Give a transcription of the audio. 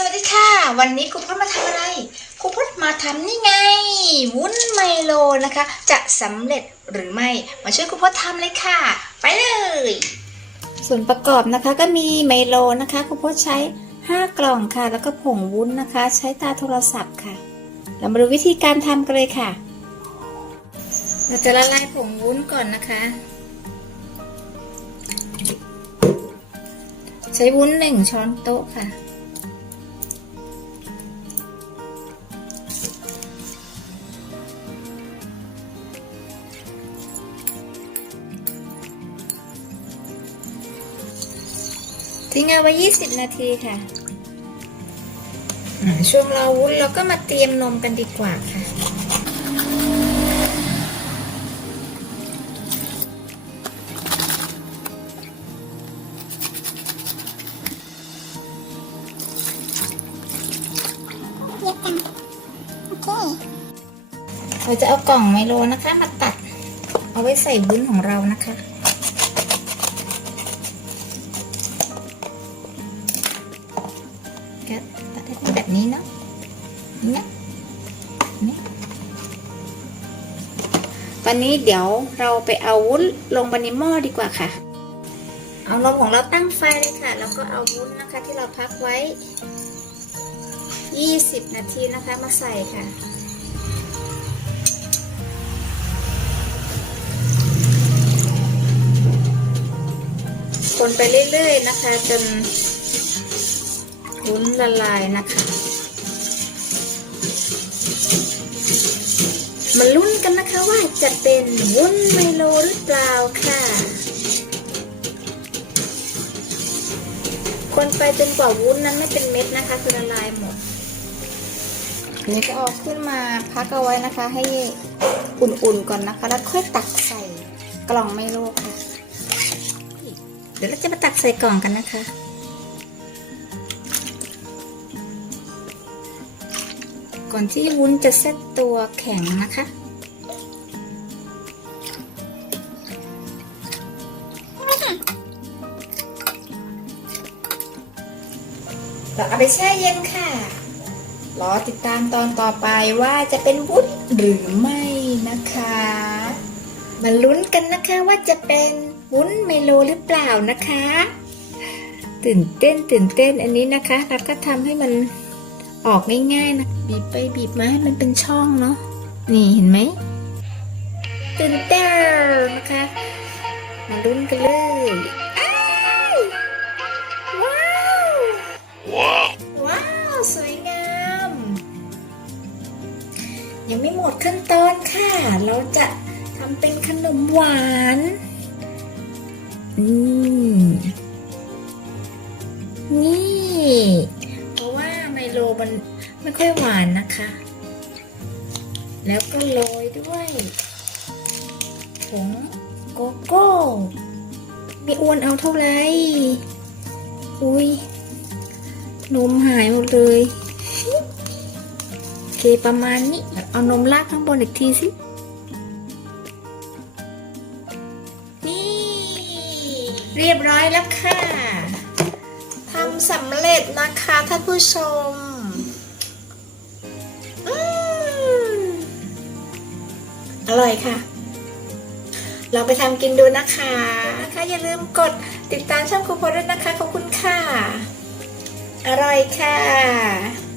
วันนี้ครูพจน์มาทำอะไรครูพจน์มาทำนี่ไง วุ้นไมโลนะคะ จะสำเร็จหรือไม่มาช่วยครูพจน์ทำเลยค่ะ ไปเลย ส่วนประกอบนะคะก็มีไมโลนะคะครูพจน์ใช้ 5 กล่องค่ะ แล้วก็ผงวุ้นนะคะ ใช้ตาโทรศัพท์ค่ะ เรามาดูวิธีการทำกันเลยค่ะ เราจะละลายผงวุ้นก่อนนะคะ ใช้วุ้นหนึ่งช้อนโต๊ะค่ะ ทิ้งเอาไว้ 20 นาทีค่ะอ่าช่วงรอวุ้นเราก็มาเตรียมนมกันดีกว่าค่ะเย็บกันโอเคเราจะเอากล่องไมโลนะคะ มาตัด เอาไว้ใส่วุ้นของเรานะคะ ก็ตัดให้เป็นแบบนี้เนาะนี่นะนี่ตอนนี้เดี๋ยวเราไปเอาวุ้นลงไปในหม้อดีกว่าค่ะ เอานมของเราตั้งไฟเลยค่ะ แล้วก็เอาวุ้นนะคะที่เราพักไว้ 20 นาทีนะคะมาใส่ค่ะคนไปเรื่อยๆนะคะจน วุ้นละลายนะคะ มาลุ้นกันนะคะว่าจะเป็นวุ้นไมโลหรือเปล่าค่ะ คนไปจนกว่าวุ้นนั้นไม่เป็นเม็ดนะคะคือละลายหมดอันนี้ก็เอาขึ้นมาพักเอาไว้นะคะ ให้อุ่นๆก่อนนะคะ แล้วค่อยตักใส่กล่องไมโลค่ะ เดี๋ยวเราจะมาตักใส่กล่องกันนะคะ ก่อนที่วุ้นจะเซตตัวแข็งนะคะ เราเอาไปแช่เย็นค่ะ รอติดตามตอนต่อไปว่าจะเป็นวุ้นหรือไม่นะคะ มาลุ้นกันนะคะว่าจะเป็นวุ้นไมโลหรือเปล่านะคะ ตื่นเต้นตื่นเต้นอันนี้นะคะเราก็ทำให้มัน ออกง่ายๆนะบีบไปบีบมาให้มันเป็นช่องเนาะนี่เห็นไหมตื่นเต้นนะคะมาลุ้นกันเลยอ้าวว้าวว้าวสวยงาม ยังไม่หมดขั้นตอนค่ะ เราจะทำเป็นขนมหวาน อืม ไม่ค่อยหวานนะคะ แล้วก็โรยด้วยผงโกโก้ไม่อ้วนเอาเท่าไหร่ อุ้ยนมหายหมดเลยโอเคประมาณนี้ เอานมราดข้างบนอีกทีสินี่เรียบร้อยแล้วค่ะ ทำสำเร็จนะคะท่านผู้ชม ร่อยค่ะ ลองไปทำกินดูนะคะนะคะอย่าลืมกดติดตามช่องครูโพสด้วยนะคะ ขอบคุณค่ะ อร่อยค่ะ